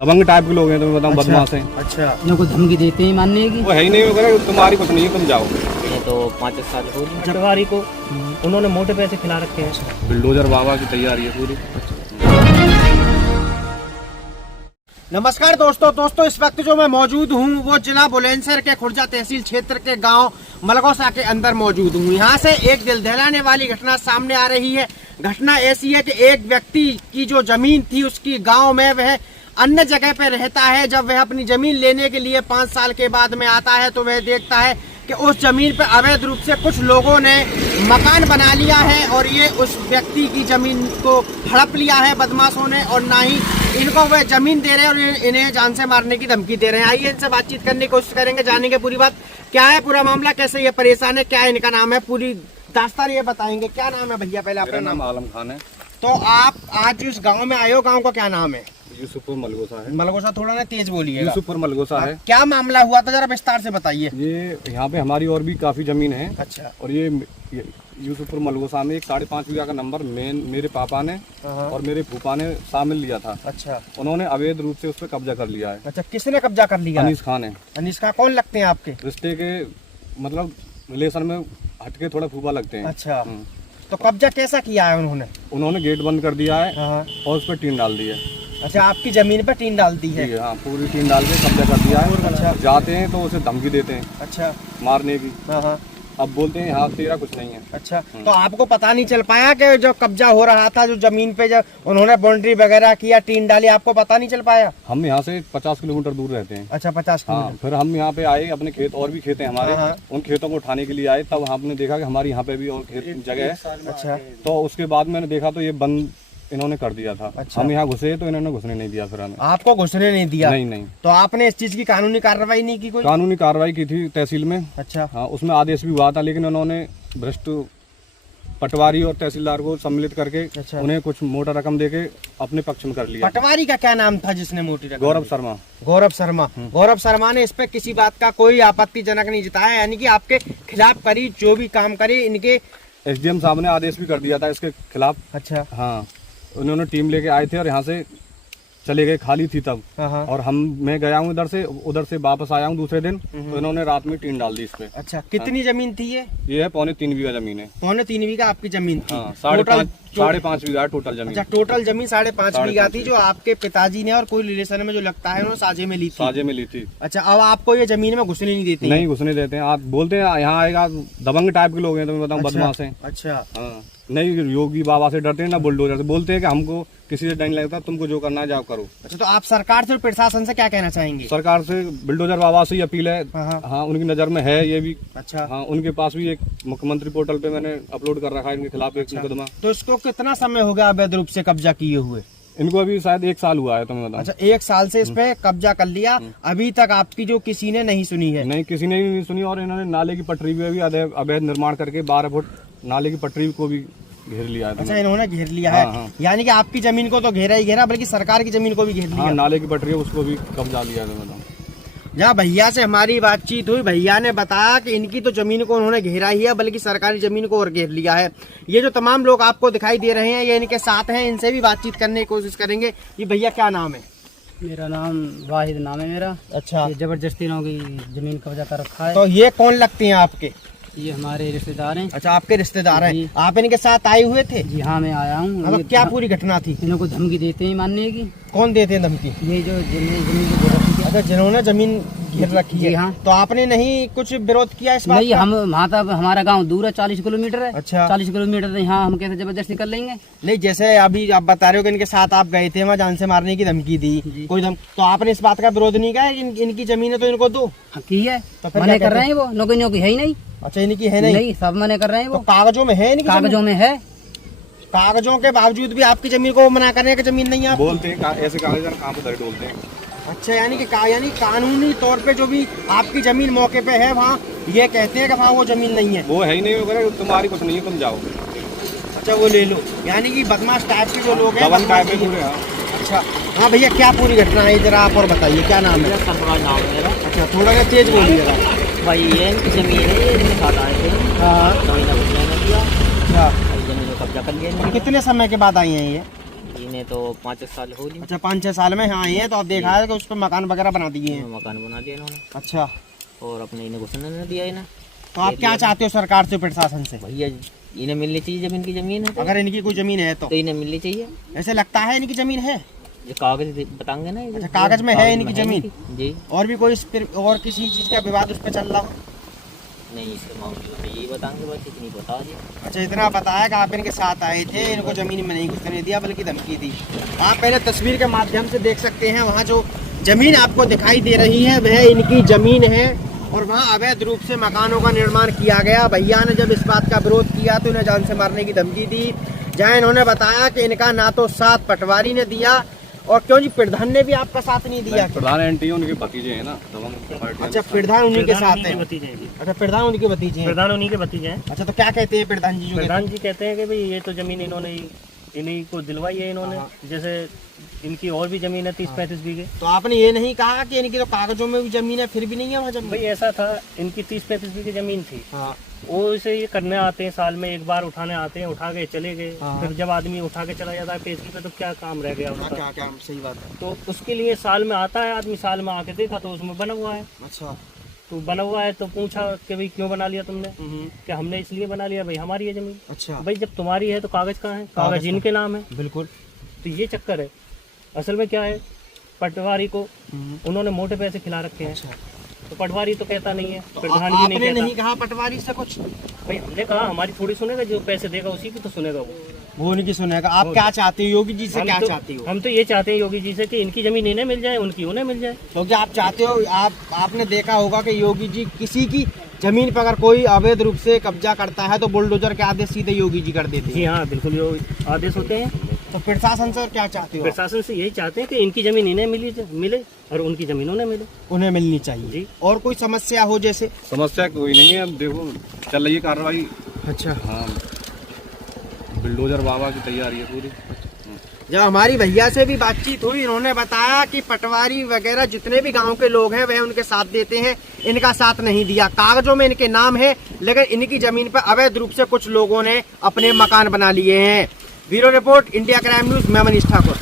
दबंग type के लोग हैं, तुम्हें बताऊं, अच्छा, बदमाश हैं। अच्छा। इनको धमकी देते हैं मानने की। वो है ही नहीं, वगैरह तुम्हारी कुछ नहीं है, तुम जाओ। ये तो 5 साल हो गए। पटवारी को उन्होंने मोटे पैसे खिला रखे हैं। बुलडोजर बाबा की तैयारी है पूरी। नमस्कार दोस्तों, इस वक्त जो मैं मौजूद हूँ वो जिला बुलंदशहर के खुर्जा तहसील क्षेत्र के गांव मलगोसा के अंदर मौजूद हूँ। यहाँ से एक दिल दहलाने वाली घटना सामने आ रही है। घटना ऐसी है कि एक व्यक्ति की जो जमीन थी उसकी गांव में वह अन्य जगह पे रहता है। जब वह अपनी जमीन लेने के लिए 5 साल के बाद में आता है तो वह देखता है कि उस जमीन पे अवैध रूप से कुछ लोगों ने मकान बना लिया है और ये उस व्यक्ति की जमीन को हड़प लिया है बदमाशों ने, और ना ही इनको वह जमीन दे रहे हैं और इन्हें जान से मारने की धमकी दे रहे हैं। आइए इनसे बातचीत करने की कोशिश करेंगे, जानेंगे पूरी बात क्या है, पूरा मामला कैसे ये परेशान है, क्या इनका नाम है, पूरी दास्तान ये बताएंगे। क्या नाम है भैया, पहले आपका नाम? आलम खान है। तो आप आज उस गाँव में आए हो, गाँव का क्या नाम है? यूसुफपुर मलगोसा है। मलगोसा, थोड़ा ना तेज बोलिए। यूसुफपुर मलगोसा है। क्या मामला हुआ था, जरा विस्तार से बताइए। ये यहाँ पे हमारी और भी काफी जमीन है। अच्छा। और ये यूसुफपुर मलगोसा में एक 5.5 बीघा का नंबर मेरे पापा ने और मेरे फूफा ने शामिल लिया था। अच्छा। उन्होंने अवैध रूप से उस पर कब्जा कर लिया है। अच्छा, किसने कब्जा कर लिया? अनीस खान है। अनीस खान कौन लगते हैं आपके? रिश्ते के मतलब रिलेशन में हटके थोड़ा फूफा लगते हैं। अच्छा। तो कब्जा कैसा किया है उन्होंने? उन्होंने गेट बंद कर दिया है हाँ। और उस पर टीन डाल दी है। अच्छा, आपकी जमीन पर टीन डाल दी है? जी हाँ, पूरी टीन डाल के कब्जा कर दिया है। अच्छा। जाते हैं तो उसे धमकी देते हैं अच्छा। मारने की। हाँ। अब बोलते हैं यहाँ तेरा कुछ नहीं है। अच्छा, तो आपको पता नहीं चल पाया कि जो कब्जा हो रहा था, जो जमीन पे जब उन्होंने बाउंड्री वगैरह किया, टीन डाली, आपको पता नहीं चल पाया? हम यहाँ से 50 किलोमीटर दूर रहते हैं। अच्छा, 50 हाँ, किलोमीटर। फिर हम यहाँ पे आए, अपने खेत और भी खेत हैं हमारे। हाँ। उन खेतों को उठाने के लिए आए, तब हमने देखा कि हमारी यहाँ पे भी और खेत जगह है। अच्छा। तो उसके बाद मैंने देखा तो ये बंद इन्होंने कर दिया था। अच्छा। हम यहाँ घुसे तो इन्होंने घुसने नहीं दिया। फिर हमें आपको घुसने नहीं दिया? नहीं। तो आपने इस चीज की कानूनी कार्रवाई नहीं की कोई? कानूनी कार्रवाई की थी तहसील में। अच्छा। हाँ, उसमें आदेश भी हुआ था, लेकिन उन्होंने भ्रष्ट पटवारी और तहसीलदार को सम्मिलित करके अच्छा। उन्हें कुछ मोटा रकम देके अपने पक्ष में कर लिया। पटवारी का क्या नाम था जिसने मोटी रकम? गौरव शर्मा। गौरव शर्मा। गौरव शर्मा ने इस पे किसी बात का कोई आपत्तिजनक नहीं जताया, यानी कि आपके खिलाफ करी जो भी काम करे इनके। एसडीएम साहब ने आदेश भी कर दिया था इसके खिलाफ। अच्छा। हाँ, उन्होंने टीम लेके आए थे और यहाँ से चले गए, खाली थी तब। हाँ। और मैं गया हूँ उधर से वापस आया हूँ दूसरे दिन, तो इन्होंने रात में टीन डाल दी इस पे। अच्छा, कितनी जमीन थी ये? ये है 3.25 बीघा जमीन है। 3.25 बीघा आपकी जमीन थी? हाँ, टोटल 5.5 बीघा है टोटल जमीन। अच्छा, टोटल जमीन 5.5 बीघा थी, जो आपके पिताजी ने और कोई रिलेशन में जो लगता है उन्होंने साझे में ली थी? साझे में ली थी। अच्छा, अब आपको ये जमीन में घुसने नहीं देते? नहीं घुसने देते हैं। आप बोलते हैं यहाँ आएगा, दबंग टाइप के लोग हैं, तुम्हें बताऊं, बदमाश हैं। अच्छा। हाँ, नहीं योगी बाबा से डरते हैं ना बुलडोजर से। बोलते हैं कि हमको किसी से डर नहीं लगता, तुमको जो करना है जाओ करो। अच्छा, तो आप सरकार से और प्रशासन से क्या कहना चाहेंगे? सरकार से बुलडोजर बाबा से ही अपील है। हाँ। हाँ, उनकी नजर में है ये भी। अच्छा। हाँ, उनके पास भी एक मुख्यमंत्री पोर्टल पे मैंने अपलोड कर रखा है इनके खिलाफ एक मुकदमा। तो इसको कितना समय हो गया अवैध रूप से कब्जा किए हुए? इनको अभी शायद 1 साल हुआ है, तुम्हें बताऊं। अच्छा, 1 साल से इस पे कब्जा कर लिया, अभी तक आपकी जो किसी ने नहीं सुनी है? नहीं, किसी ने नहीं सुनी। और इन्होंने नाले की पटरी भी अवैध निर्माण करके 12 फुट नाले की पटरी को भी घेर लिया है। अच्छा, इन्होंने घेर लिया है। हाँ। यानी कि आपकी जमीन को तो घेरा ही घेरा, बल्कि सरकार की जमीन को भी घेर लिया। हाँ, नाले की पटरी है उसको भी कब्जा लिया है, तुम्हें बताऊं। जहाँ भैया से हमारी बातचीत हुई, भैया ने बताया कि इनकी तो जमीन को उन्होंने घेरा ही है, बल्कि सरकारी जमीन को और घेर लिया है। ये जो तमाम लोग आपको दिखाई दे रहे हैं ये इनके साथ हैं, इनसे भी बातचीत करने की कोशिश करेंगे। ये भैया क्या नाम है? मेरा नाम वाहिद नाम है मेरा। अच्छा। ये जबरदस्ती इन्हों की जमीन कब्जा कर रखा है। तो ये कौन लगते हैं आपके? ये हमारे रिश्तेदार हैं। अच्छा, आपके रिश्तेदार हैं। जी। आप इनके साथ आए हुए थे? जी हाँ, मैं आया हूँ। अब क्या पूरी घटना थी? इन्हों को धमकी देते हैं मानने की। कौन देते हैं धमकी? ये जो जमीन को घेर रखी है। अच्छा, जिन्होंने जमीन घेर रखी है। जी हाँ। तो आपने नहीं कुछ विरोध किया इस बात नहीं, का? हम वहाँ तक हमारा गांव दूर है, 40 किलोमीटर है। अच्छा। 40 किलोमीटर से यहाँ हम कैसे जबरदस्ती कर लेंगे? नहीं, जैसे अभी आप बता रहे हो कि इनके साथ आप गए थे, वहाँ जान से मारने की धमकी दी, कोई तो आपने इस बात का विरोध नहीं किया? इनकी जमीन है तो इनको दो। हाँ, की है तो फिर मने क्या कर रहे हैं वो, नौकरी नौकरी है ही नहीं। अच्छा, इनकी है नहीं? नहीं, सब मने कर रहे हैं तो वो। कागजों में है इनकी? कागजों में है। कागजों के बावजूद भी आपकी जमीन को मना करने की जमीन नहीं है आपकी? बोलते हैं ऐसे कागज कहाँ पे धरे डोलते हैं। अच्छा, यानी कानूनी तौर पे जो भी आपकी जमीन मौके पे है वहाँ ये कहते हैं कि वहाँ वो जमीन नहीं है? वो है ही नहीं, वगैरह तुम्हारी कुछ नहीं है, तुम जाओ। अच्छा, वो ले लो। यानी कि बदमाश टाइप के जो लोग हैं, दबंग टाइप के पूरे। हाँ। अच्छा। हाँ भैया, क्या पूरी घटना है जरा आप और बताइए, क्या नाम है? सरफराज नाम है मेरा। अच्छा, थोड़ा सा तेज बोलिए जरा। भाई ये इनकी जमीन है, ये इनके साथ आए थे। हाँ। तो इन्हें घुसने नहीं दिया। अच्छा, जमीन को कब्जा कर लिया इन्होंने। कितने समय के बाद आई हैं ये? इन्हें तो 5 साल हो गए। अच्छा 5-6 साल में यहाँ आए हैं, तो आप देखा है कि उस पर मकान वगैरह बना दिए हैं। मकान बना दिया इन्होंने अच्छा, और अपने इन्हें घुसने नहीं दिया इन्हें। तो आप क्या चाहते हो सरकार से, प्रशासन से? भैया इन्हें मिलनी चाहिए जब इनकी जमीन है तो। अगर इनकी कोई जमीन है तो इन्हें मिलनी चाहिए। ऐसे लगता है इनकी जमीन है। जो कागज बताएंगे ना। अच्छा, कागज में है इनकी जमीन? जी। और भी कोई और किसी चीज का विवाद उस पर चल रहा हो? नहीं, इसके मामले में यही बताएंगे, बस इतनी बता दिए। अच्छा, इतना पता है कि आप इनके साथ आए थे, इनको जमीन में नहीं घुसने दिया बल्कि धमकी दी। आप पहले तस्वीर के माध्यम से देख सकते हैं, वहाँ जो जमीन आपको दिखाई दे रही है वह इनकी जमीन है और वहाँ अवैध रूप से मकानों का निर्माण किया गया। भैया ने जब इस बात का विरोध किया तो इन्हें जान से मारने की धमकी दी, जहाँ इन्होंने बताया कि इनका ना तो साथ पटवारी ने दिया और क्यों जी प्रधान ने भी आपका साथ नहीं दिया। प्रधान एंटी उनके भतीजे हैं ना। अच्छा, प्रधान उन्हीं के साथ है। भतीजे हैं जी। अच्छा, प्रधान उनके भतीजे हैं। प्रधान उन्हीं के भतीजे हैं। अच्छा, तो क्या कहते हैं प्रधान जी? जो प्रधान जी कहते हैं कि भाई ये तो जमीन इन्होंने इन्हीं को दिलवाई है इन्होंने। जैसे इनकी और भी जमीन है 30-35 बीघे। तो आपने ये नहीं कहा कि इनकी तो कागजों में भी जमीन है फिर भी नहीं है वहाँ जमीन? भाई ऐसा था, इनकी 30-35 बीघे जमीन थी। हाँ। वो इसे ये करने आते हैं, साल में एक बार उठाने आते हैं, उठा के चले गए। हाँ। फिर जब आदमी उठा के चला जाता है पेशी पे तो क्या काम रह गया उनका। क्या क्या सही बात है। तो उसके लिए साल में आता है आदमी, साल में आके देखा तो उसमें बना हुआ है। अच्छा। तो बना हुआ है तो पूछा कि भाई क्यों बना लिया तुमने? कि हमने इसलिए बना लिया, भाई हमारी है जमीन। अच्छा भाई जब तुम्हारी है तो कागज कहाँ है? कागज इनके नाम है। बिल्कुल। तो ये चक्कर है। असल में क्या है, पटवारी को उन्होंने मोटे पैसे खिला रखे हैं। तो पटवारी तो कहता नहीं है, प्रधान जी आपने नहीं नहीं कहा पटवारी से कुछ? भाई हमने कहा हमारी थोड़ी सुनेगा, जो पैसे देगा उसी की तो सुनेगा वो उनकी सुनेगा। आप क्या चाहते हो योगी जी से? क्या चाहते हो? हम तो ये चाहते हैं योगी जी से कि इनकी जमीन इन्हें मिल जाए, उनकी उन्हें मिल जाए। क्योंकि आप चाहते हो, आपने देखा होगा कि योगी जी किसी की जमीन पर अगर कोई अवैध रूप से कब्जा करता है तो बुलडोजर के आदेश सीधे योगी जी कर देते हैं। जी हाँ, बिल्कुल ये आदेश होते हैं। तो प्रशासन से क्या चाहते हो? प्रशासन से यही चाहते हैं कि इनकी जमीन इन्हें मिले और उनकी जमीन उन्हें मिले। उन्हें मिलनी चाहिए जी। और कोई समस्या हो जैसे? समस्या कोई नहीं है, अब देखो चल रही है कार्रवाई। अच्छा। हाँ, बुलडोजर बाबा की तैयारी है पूरी। जब हमारी भैया से भी बातचीत हुई, इन्होंने बताया कि पटवारी वगैरह जितने भी गांव के लोग हैं वह उनके साथ देते हैं, इनका साथ नहीं दिया। कागजों में इनके नाम है लेकिन इनकी जमीन पर अवैध रूप से कुछ लोगों ने अपने मकान बना लिए हैं। Bureau report, India crime news, मैं मनीष ठाकुर।